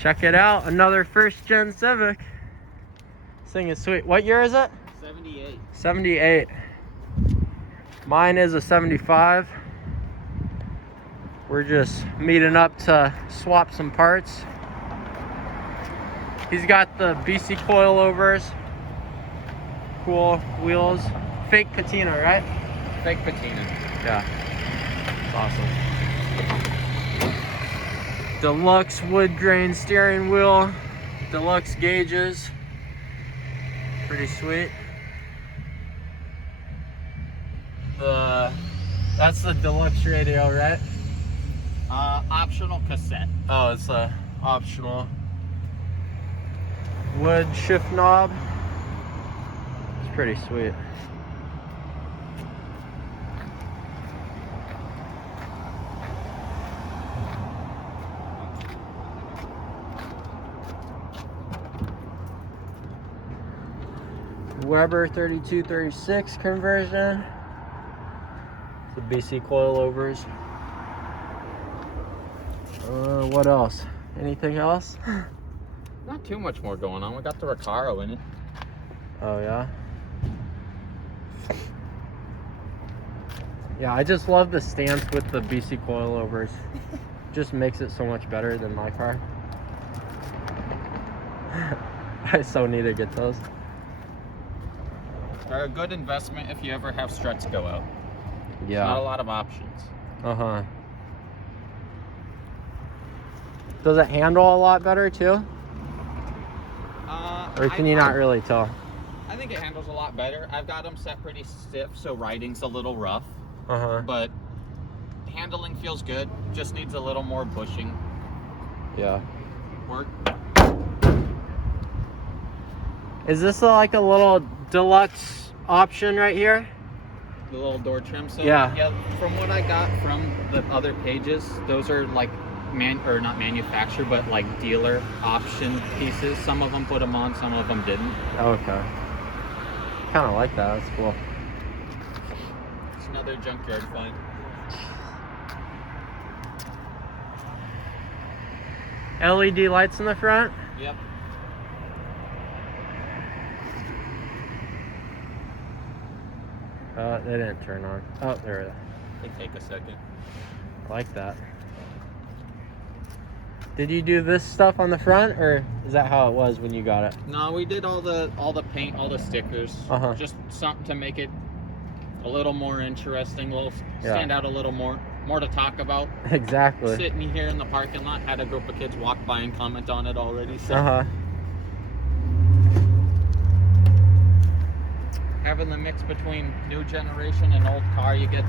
Check it out, another first gen Civic. This thing is sweet. What year is it? 78. 78. Mine is a 75. We're just meeting up to swap some parts. He's got the BC coilovers. Cool wheels. Fake patina, right? Fake patina. Yeah. Awesome. Deluxe wood grain steering wheel. Deluxe gauges. Pretty sweet. That's the deluxe radio, right? Optional cassette. Oh, it's a optional. Wood shift knob. It's pretty sweet. Weber 3236 conversion. The BC coilovers. What else? Anything else? Not too much more going on. We got the Recaro in it. Oh yeah. Yeah, I just love the stance with the BC coilovers. Just makes it so much better than my car. I so need to get those. They're a good investment if you ever have struts go out. Yeah. Not a lot of options. Uh-huh. Does it handle a lot better too? Or can you not really tell? I think it handles a lot better. I've got them set pretty stiff, so riding's a little rough. Uh-huh. But handling feels good. Just needs a little more bushing. Yeah. Work. Is this like a little deluxe option right here? The little door trim. So yeah, from what I got from the other pages, those are like not manufactured, but like dealer option pieces. Some of them put them on, some of them didn't. Okay. Kind of like that. That's cool. It's another junkyard find. LED lights in the front. Yep. They didn't turn on. Oh, there it is. They take a second. I like that. Did you do this stuff on the front, or is that how it was when you got it? No, we did all the paint, all the stickers. Just something to make it a little more interesting, stand out a little more to talk about. Exactly. Sitting here in the parking lot, had a group of kids walk by and comment on it already. So. Having the mix between new generation and old car, you get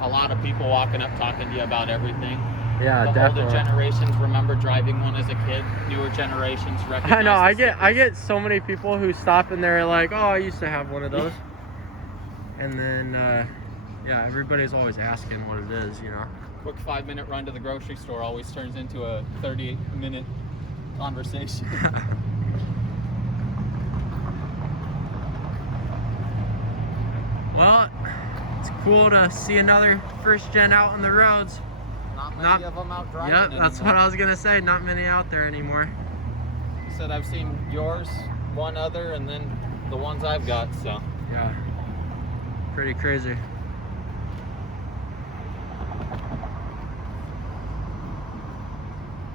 a lot of people walking up talking to you about everything. Yeah, the definitely. Older generations remember driving one as a kid. Newer generations recognize. I know. I get so many people who stop and they're like, "Oh, I used to have one of those," and then yeah, everybody's always asking what it is, you know. Quick 5-minute run to the grocery store always turns into a 30-minute conversation. Well, it's cool to see another first gen out on the roads. Not many of them out driving. Yep, that's what I was gonna say. Not many out there anymore. You said I've seen yours, one other, and then the ones I've got. So yeah, pretty crazy.